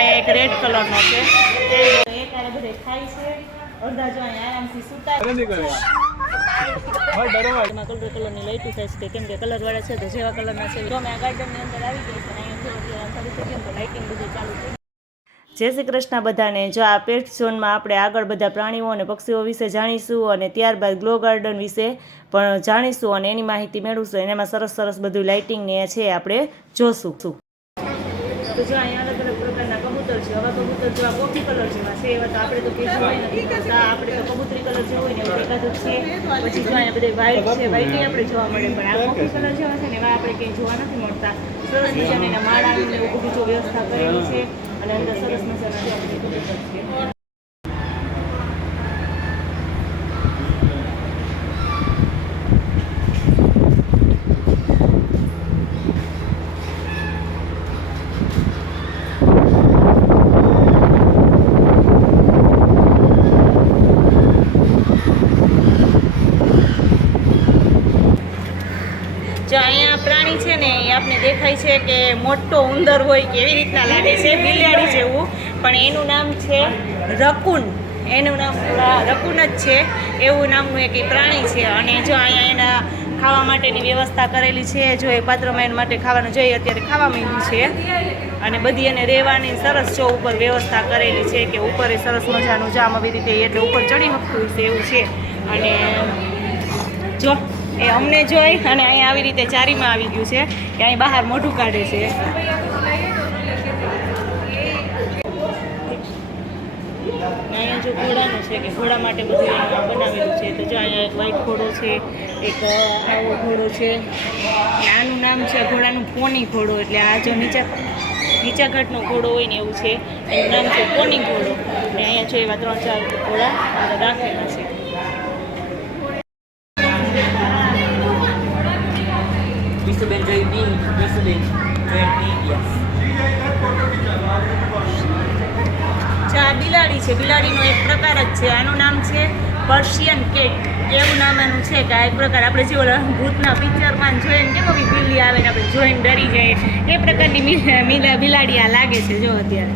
અહીંયા એક રેડ કલરનો છે એક આ બધે ખાય છે અડધા જો અહીંયા આરામથી સૂતા કલરની લાઈટો થાય છે કેમ કે કલરવાળા છે તો જેવા કલરના છે જો અમે આ ગાર્ડનની અંદર આવી ગઈ છે અહીંયા થોડી થઈ ગયું તો લાઇટિંગ બધું ચાલુ થઈ. જય શ્રી કૃષ્ણ બધાને. જો આ પેટ ઝોનમાં આપણે આગળ બધા પ્રાણીઓ અને પક્ષીઓ વિશે જાણીશું અને ત્યારબાદ ગ્લો ગાર્ડન વિશે પણ જાણીશું અને એની માહિતી મેળવીશું. એનામાં સરસ સરસ બધું લાઇટિંગ ને છે આપણે જોશું. તો જો અહીંયા અલગ અલગ પ્રકારના કબૂતર છે. હવે કબૂતર જો આ કોફી કલર જેવા છે એવા તો આપણે તો કંઈ જોઈ નથી કરતા. આપણે તો કબૂતરી કલર જેવો હોય ને એવું એકાદું છે. પછી જો અહીંયા બધે વ્હાઈટ છે, વ્હાઈટ આપણે જોવા મળે પણ આ કોફી કલર જેવા છે ને એવા આપણે કંઈ જોવા નથી મળતા. સરસ મજાની એના માળાનું એવું બધું જો વ્યવસ્થા કરેલી છે અને અંદર સરસ મજાના જો આપણે કબૂતર છે. જો અહીંયા પ્રાણી છે ને એ આપણે દેખાય છે કે મોટો ઉંદર હોય કેવી રીતના લાગે છે, બિલાડી જેવું, પણ એનું નામ છે રકૂન. એનું નામ રકૂન જ છે એવું નામનું એક પ્રાણી છે. અને જો અહીંયા એના ખાવા માટેની વ્યવસ્થા કરેલી છે. જો એ પાત્રમાં એના માટે ખાવાનું જોઈએ અત્યારે ખાવા માંડ્યું છે અને બધી એને રહેવાની સરસ જો ઉપર વ્યવસ્થા કરેલી છે કે ઉપર એ સરસ મજાનું જામ આવી રીતે એટલે ઉપર ચડી શકતું હશે એવું છે. અને જો એ અમને જોઈ અને અહીંયા આવી રીતે ચારીમાં આવી ગયું છે કે અહીં બહાર મોઢું કાઢે છે. અહીંયા જો ઘોડાનું છે કે ઘોડા માટે બધું અહીંયા બનાવેલું છે. તો જો અહીંયા એક વ્હાઈટ ઘોડો છે, એક આવો ઘોડો છે. આનું નામ છે ઘોડાનું પોની ઘોડો. એટલે આ જો નીચા ઘાટનો ઘોડો હોય ને એવું છે એનું નામ છે પોની ઘોડો. અને અહીંયા જો એવા 3-4 ઘોડા રાખેલા છે. આ બિલાડી છે, બિલાડીનો એક પ્રકાર જ છે. આનું નામ છે પર્શિયન કેટ. એવું નામ એનું છે કે આ એક પ્રકાર આપણે જે ભૂતના પિક્ચરમાં જોઈને કેમ આવી બિલ્લી આવે ને આપણે જોઈને ડરી જાય એ પ્રકારની બિલાડી આ લાગે છે. જો અત્યારે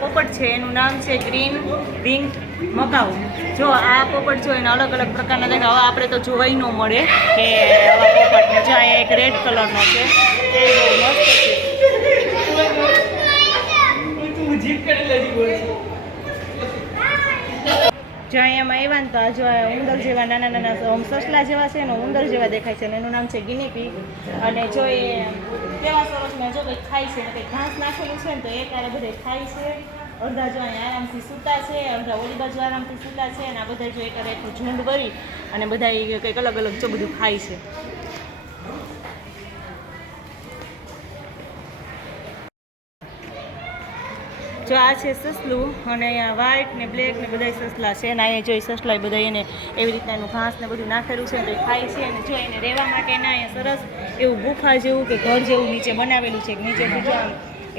પોપટ છે એનું નામ છે ગ્રીન વિંગ મકાઉ. જો આ પોપટ જો એના અલગ અલગ પ્રકારના દેખાય. હવે આપણે તો જોવાઈ ન મળે કે આવા પોપટને. જો અહીંયા એક રેડ કલરનો છે એ બહુ મસ્ત છે. જો અહીંયામાં આવ્યા ને તો આ જો ઉંદર જેવા નાના નાના સસલા જેવા છે ને ઉંદર જેવા દેખાય છે. એનું નામ છે ગિની પીગ. અને જો એ કેવા સરસ મેં જો કંઈક ખાય છે ને કંઈક ઘાસ નાખેલું છે ને તો એક આરે બધે ખાય છે. અડધા જો અહીંયા આરામથી સૂતા છે, અડધા ઓલી બાજુ આરામથી સૂતા છે અને આ બધા જો એક ઝુંડ ભરી અને બધા કંઈક અલગ અલગ જો બધું ખાય છે. જો આ છે સસલું અને અહીંયા વ્હાઈટ ને બ્લેક ને બધા સસલા છે. અને અહીંયા જોઈ સસલા બધા એને એવી રીતના એનું ઘાસ ને બધું નાખેલું છે તો એ ખાય છે. અને જો એને રહેવા માટેના અહીંયા સરસ એવું ગુફા જેવું કે ઘર જેવું નીચે બનાવેલું છે. નીચે બીજું આમ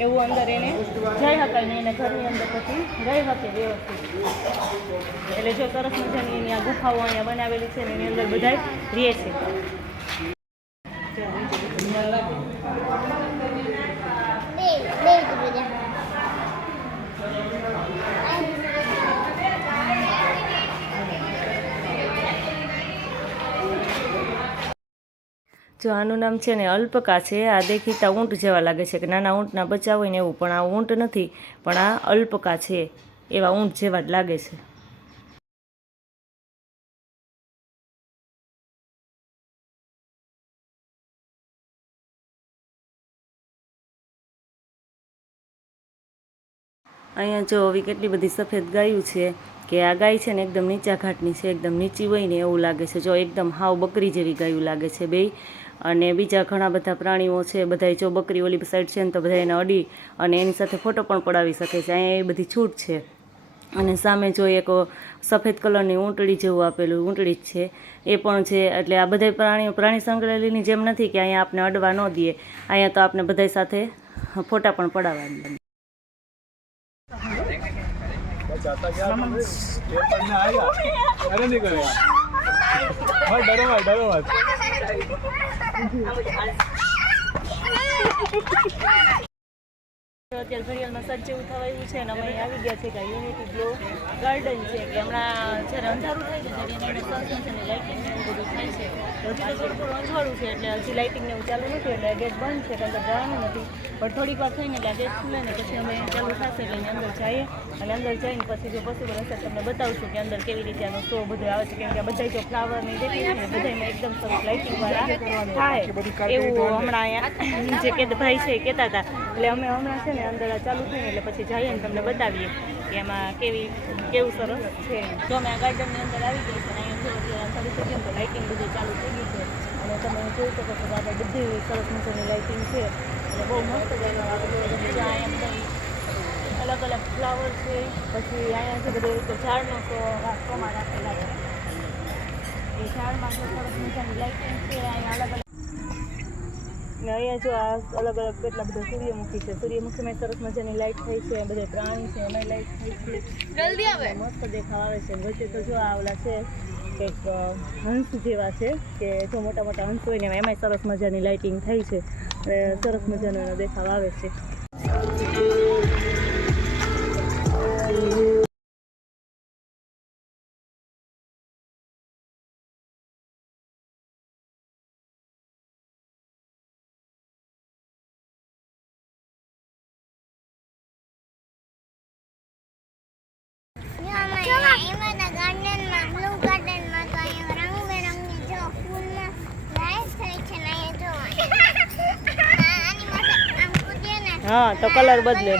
એવું અંદર એને જઈ શકાય ને એને ઘરની અંદર પછી રહી શકે વ્યવસ્થિત. એટલે જો સરસ મજાની એની આ ગુફાઓ અહીંયા બનાવેલી છે ને એની અંદર બધા રહે છે. જો આનું નામ છે ને અલ્પકા છે. આ દેખીતા ઊંટ જેવા લાગે છે કે નાના ઊંટના બચ્ચા હોય ને એવું, પણ આ ઊંટ નથી પણ આ અલ્પકા છે. એવા ઊંટ જેવા જ લાગે છે. અહીંયા જો આવી કેટલી બધી સફેદ ગાયું છે કે આ ગાય છે ને એકદમ નીચા ઘાટની છે, એકદમ નીચી હોય ને એવું લાગે છે. જો એકદમ હાવ બકરી જેવી ગાયું લાગે છે બે. અને બીજા ઘણા બધા પ્રાણીઓ છે, બધા જો બકરી ઓલી સાઈડ છે ને તો બધા એને અડી અને એની સાથે ફોટો પણ પડાવી શકે છે. અહીંયા એ બધી છૂટ છે. અને સામે જો એક સફેદ કલરની ઊંટડી જેવું આપેલું, ઊંટડી જ છે એ પણ છે. એટલે આ બધા પ્રાણી સંગ્રહાલયની જેમ નથી કે અહીંયા આપણે અડવા ન દઈએ, અહીંયા તો આપણે બધા સાથે ફોટા પણ પડાવવા દઈએ. અત્યારે ઘડિયાળમાં સજ્જ જેવું થવાયું છે અને અમે આવી ગયા છે કે યુનિટી ગ્લો ગાર્ડન છે કે હમણાં જ્યારે અંધારું થાય છે ત્યારે સરસ છે ને લાઇટિંગ ને એવું બધું થાય છે. હજી તો થોડું અંધારું છે એટલે હજી લાઇટિંગ ને એવું ચાલુ નથી, એટલે ગેટ બંધ છે, અંદર જવાનું નથી. પણ થોડીક વાર થઈને એટલે ગેટ ખુલે ને પછી અમે ચાલુ થશે એટલે એની અંદર જઈએ અને અંદર જઈને પછી જો પોસિબલ હશે તમને બતાવશું કે અંદર કેવી રીતે આનો શો બધો આવે છે. કેમ કે બધા જો ફ્લાવર ને દેખી છે ને બધામાં એકદમ સરસ લાઇટિંગ વાળા થાય એવું હમણાં અહીંયા જે કે ભાઈ છે એ કહેતા હતા. એટલે અમે હમણાં છે ને અંદર ચાલુ થઈને એટલે પછી જઈએ ને તમને બતાવીએ કે એમાં કેવું સરસ છે. જો અમે આ ગાર્ડનની અંદર આવી ગઈ છે અને અહીંયા થોડી કેમ તો લાઇટિંગ બધું ચાલુ થઈ ગઈ છે અને તમે જોઈ શકો છો કે આગળ બધી સરસ મજાની લાઇટિંગ છે એટલે બહુ મસ્ત અહીંયા અલગ અલગ ફ્લાવર છે. પછી અહીંયા છે બધે રીતે ઝાડનો તો રાખવામાં રાખેલા છે. એ ઝાડમાં સરસ મજાની લાઇટિંગ છે. અહીંયા અલગ અલગ ને અહીંયા જો આ અલગ અલગ કેટલા બધા સૂર્યમુખી છે. સૂર્યમુખીમાં સરસ મજાની લાઇટ થઈ છે, બધા પ્રાણી છે એમાં લાઇટ થઈ છે, જલ્દી આવે મસ્ત દેખાવ આવે છે. વચ્ચે તો જો આ ઓલા છે કંઈક હંસ જેવા છે કે જો મોટા મોટા હંસ હોય ને એમાંય સરસ મજાની લાઇટિંગ થઈ છે, સરસ મજાનો એનો દેખાવ આવે છે. હા તો કલર બદલે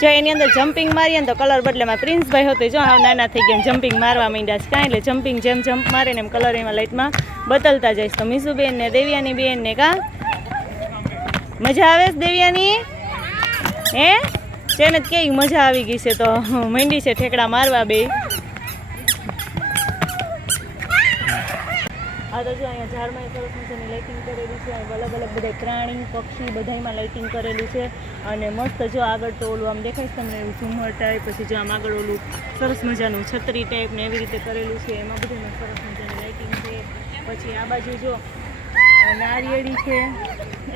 જો એની અંદર જમ્પિંગ મારીએ ને તો કલર બદલે. માં પ્રિન્સભાઈ હતો જો હાવ નાના થઈ ગયા જમ્પિંગ મારવા માંડ્યા છે કાંઈ એટલે જમ્પિંગ જેમ જમ્પ મારે ને એમ કલર એમાં લાઇટમાં બદલતા જઈશ. તો મીસુબેન ને દેવ્યાની બેન ને કા મજા આવે છે દેવ્યાની હે તેને કેવી મજા આવી ગઈ છે તો મંડી છે ઠેકડા મારવા બે. આ તો જો અહીંયા ઝાડમાં સરસ મજાની લાઇટિંગ કરેલી છે. અલગ અલગ બધા પ્રાણી પક્ષી બધામાં લાઇટિંગ કરેલું છે અને મસ્ત જો આગળ તો ઓલું આમ દેખાય તમને એવું ઝુમર ટાઈપ, પછી જો આમ આગળ ઓલું સરસ મજાનું છત્રી ટાઈપ ને એવી રીતે કરેલું છે. એમાં બધામાં સરસ મજાની લાઇટિંગ છે. પછી આ બાજુ જો નારિયેળી છે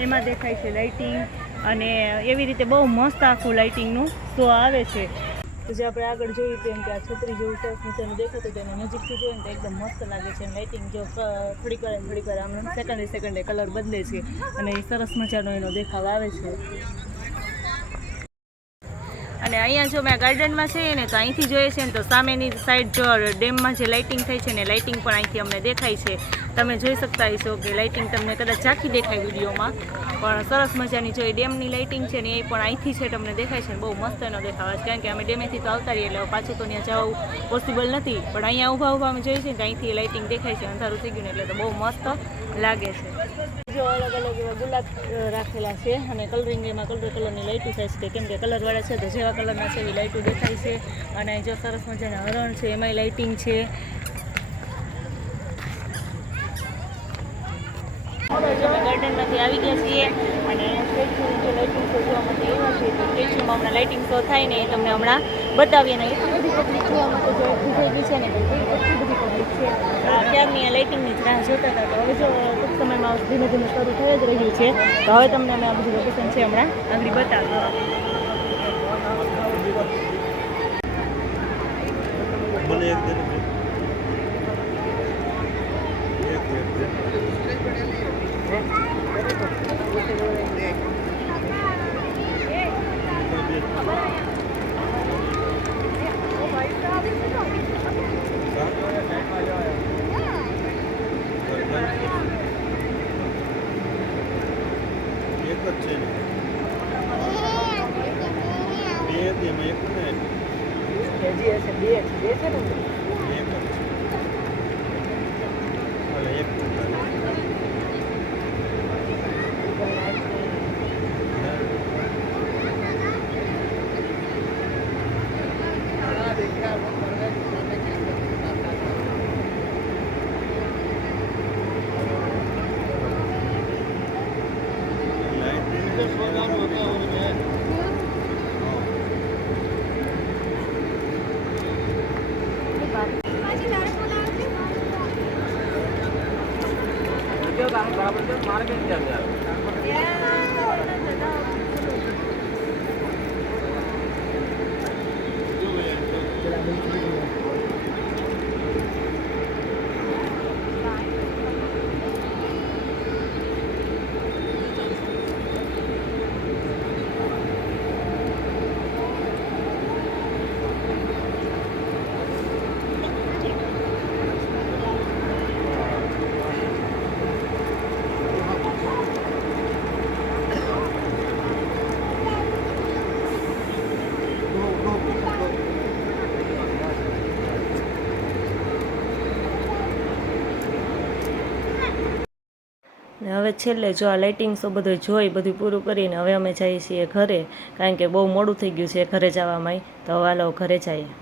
એમાં દેખાય છે લાઇટિંગ અને એવી રીતે બહુ મસ્ત આખું લાઇટિંગનું શો આવે છે. તો જે આપણે આગળ જોયું તેમ કે આ છત્રી જેવું સરસ મજાનું દેખાતું હતું એને નજીકથી જોઈએ ને તો એકદમ મસ્ત લાગે છે. લાઇટિંગ જો થોડીક વાર આમ સેકન્ડે કલર બદલે છે અને એ સરસ મજાનો એનો દેખાવ આવે છે. અને અહીંયા જો મેં ગાર્ડનમાં છે ને તો અહીંથી જોઈએ છે ને તો સામેની સાઈડ જો ડેમમાં જે લાઇટિંગ થઈ છે ને લાઇટિંગ પણ અહીંથી અમને દેખાય છે. તમે જોઈ શકતા હશો કે લાઇટિંગ તમને કદાચ ઝાંખી દેખાય વિડીયોમાં, પણ સરસ મજાની જો એ ડેમની લાઇટિંગ છે ને એ પણ અહીંથી છે તમને દેખાય છે. બહુ મસ્ત એનો દેખાવ આવે છે કારણ કે અમે ડેમેથી તો આવતા રહીએ એટલે પાછું તો ત્યાં જવું પોસિબલ નથી, પણ અહીંયા ઊભા અમે જોઈએ છીએ કે અહીંથી લાઇટિંગ દેખાય છે. અંધારું થઈ ગયું ને એટલે તો બહુ મસ્ત લાગે છે. જો અલગ અલગ એવા ગુલાબ રાખેલા છે અને કલરિંગ એમાં કલરની લાઇટો થાય છે. કેમ કે કલરવાળા છે તો જેવા કલરના છે એવી લાઇટો દેખાય છે. અને જો સરસ મજાના હરણ છે એમાંય લાઇટિંગ છે. ગાર્ડનમાંથી આવી ગયા છીએ અને સ્ટેચ્યુ જે લાઇટિંગ શો જોવા માટે એવા છે તો સ્ટેચ્યુમાં હમણાં લાઇટિંગ શો થાય ને એ તમને હમણાં બતાવીએ. ને એટલી બધી પબ્લિક જોવા માટે જો થઈ ગઈ છે ને એટલી બધી પબ્લિક છે. ત્યારની આ લાઇટિંગની જ રાહ જોતા હતા. તો હવે જો ટૂંક સમયમાં ધીમે ધીમે શરૂ થઈ જ રહ્યું છે. તો હવે તમને અમે આ બધું લોકેશન છે હમણાં આગળ બતાવીએ. ને હવે છેલ્લે જો આ લાઇટિંગ્સો બધું જોઈ બધું પૂરું કરીને હવે અમે જઈએ છીએ ઘરે, કારણ કે બહુ મોડું થઈ ગયું છે ઘરે જવામાં. તો હાલો ઘરે જઈએ.